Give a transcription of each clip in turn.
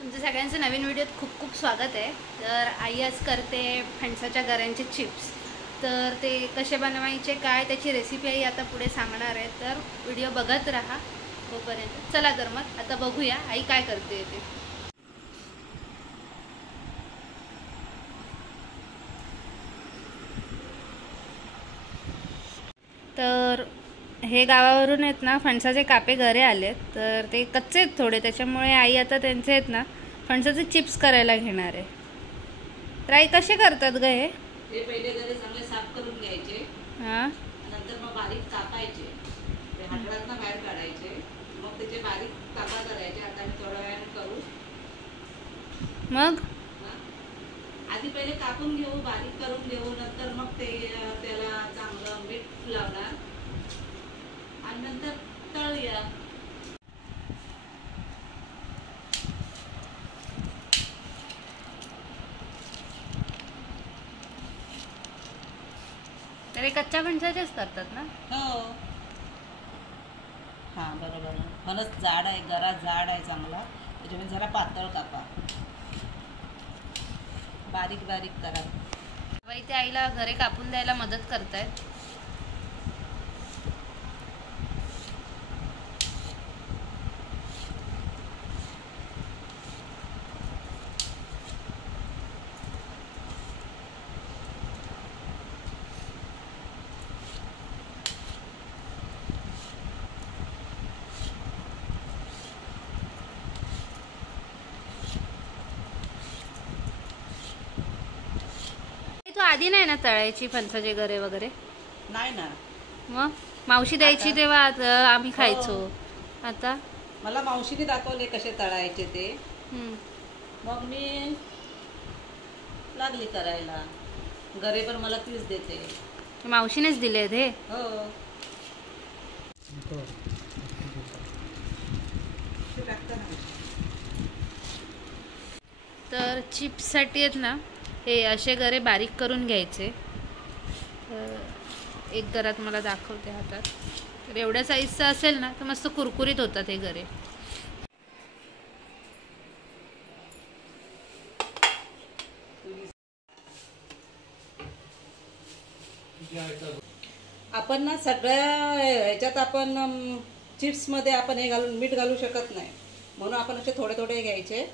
तुमचं सगळ्यांचं नवीन व्हिडिओत खूप खूप स्वागत आहे। तर आई आज करते फणसाच्या गऱ्यांचे चिप्स। तर ते कसे बनवायचे काय त्याची रेसिपी आई आता पुढे सांगणार आहे, तर व्हिडिओ बघत राहा तोपर्यंत। चला तर मग आता बघूया आई काय करते ते। तर हे गावावरून आहेत ना फणसाचे कापे घरे आलेत, तर ते कच्चे आहेत थोडे, त्याच्यामुळे आई आता त्यांचे आहेत ना फणसाचे चिप्स करायला घेणार आहे। तर आई कसे करतात ग हे? पहिले गरे चांगले साफ करून घ्यायचे, हां, नंतर मग बारीक कापायचे, ते हाताळातनं बाहेर काढायचे, मग त्याचे बारीक कापा करायचे। आता मी थोड्या वेळाने करू। मग आधी पहिले कापून घेऊ, बारीक करून घेऊ, नंतर मग ते त्याला चांगलं मीठ लावणार आणि नंतर तळूया। तर हे कच्च्या फणसाचेच करतात ना? हो, हां बरोबर। फणस जाड आहे, गरा जाड आहे चांगला, त्याच्यामुळे जरा पातळ कापा, बारीक बारीक करा। बाई ते आईला घरे कापून द्यायला मदत करतायत। तू आधी नाही ना तळायची फणसाचे गरे वगैरे? नाही ना, मग मावशी द्यायची तेव्हा आम्ही खायचो। आता मला मावशीने दाखवले कसे तळायचे ते, हम्म, मग मी लागली करायला। गरे पण मला तीच देते। मावशीनेच दिले हे। हो, तर चिप्ससाठी आहेत ना हे असे गरे बारीक करून घ्यायचे। एक गरा मला दाखवते हातात। तर एवढ्या साईजचा असेल ना तर मस्त कुरकुरीत होतात हे गरे। आपण ना सगळ्या ह्याच्यात आपण चिप्समध्ये आपण हे घालून मीठ घालू शकत नाही, म्हणून आपण असे थोडे थोडे घ्यायचे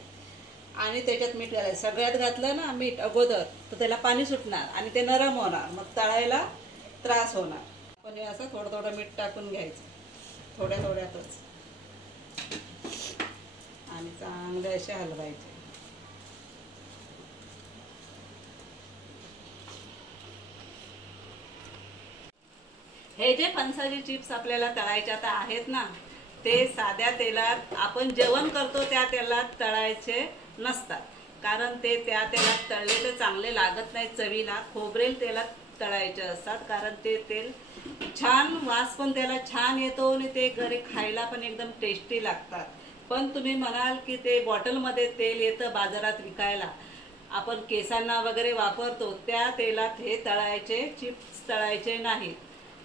आणि त्याच्यात मीठ घालायचं। सगळ्यात घातलं ना मीठ अगोदर तर त्याला पाणी सुटणार आणि ते नरम होणार, मग तळायला त्रास होणार। आपण हे असं थोडं थोडं मीठ टाकून घ्यायचं, थोड्या थोड्यातच, आणि चांगले असे हलवायचे। हे जे फणसाचे चिप्स आपल्याला तळायचे आता आहेत ना, ते साध्या तेलात आपण जेवण करतो त्या तेलात तळायचे नसतात, कारण ते त्या तेलात तळले तर चांगले लागत नाही चवीला। खोबरेल तेलात तळायचे असतात, कारण ते तेल छान, वास पण त्याला छान येतो आणि ते गरे खायला पण एकदम टेस्टी लागतात। पण तुम्ही म्हणाल की ते बॉटलमध्ये तेल येतं बाजारात विकायला, आपण केसांना वगैरे वापरतो त्या तेलात हे तळायचे चिप्स तळायचे नाहीत,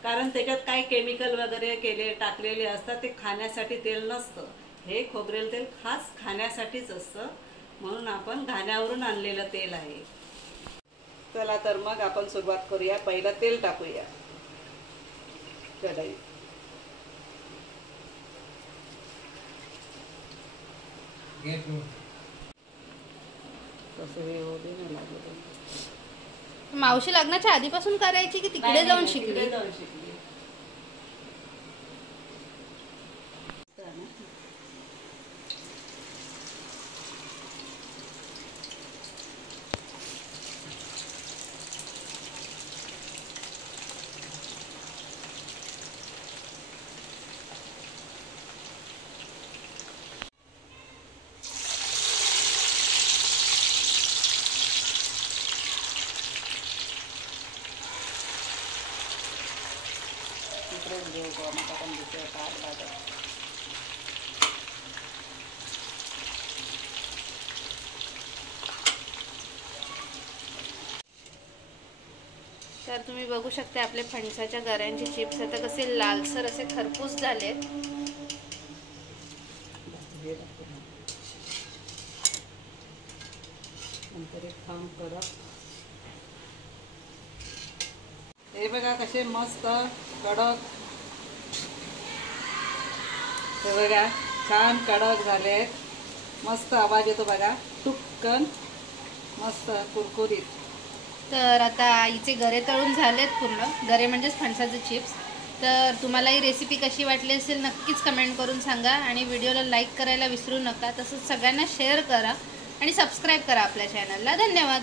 कारण त्याच्यात काही केमिकल वगैरे टाकलेले असतात, ते खाण्यासाठी तेल नसतं। हे खोबरेल तेल खास खाण्यासाठीच असतं, म्हणून आपण घाण्यावरून आणलेलं तेल आहे। चला तर मग आपण सुरुवात करूया। पहिलं तेल टाकूया कढईत। कसं हे होऊ दे ना लागलं। मावशी लग्नाच्या आधीपासून करायची की तिकडे जाऊन शिकली? तिकडे जाऊन शिकली। तर तुम्ही बघू शकता आपले फणसाच्या गऱ्यांचे चिप्स आता कसे लालसर असे खरपूस झालेत। तरी छान कडक. हे बघा कसे मस्त कडक, हे बघा छान कडक झालेत. मस्त आवाज येतो बघा, टुक्कन मस्त कुरकुरीत. तर आता आईचे गरे तळून झालेत पूर्ण. गरे म्हणजेच फणसाचे चिप्स. तर तुम्हाला ही रेसिपी कशी वाटली असेल नक्कीच कमेंट करून सांगा आणि व्हिडिओला लाईक करायला विसरू नका. तसंच सगळ्यांना शेअर करा आणि सबस्क्राईब करा आपल्या चॅनलला. धन्यवाद.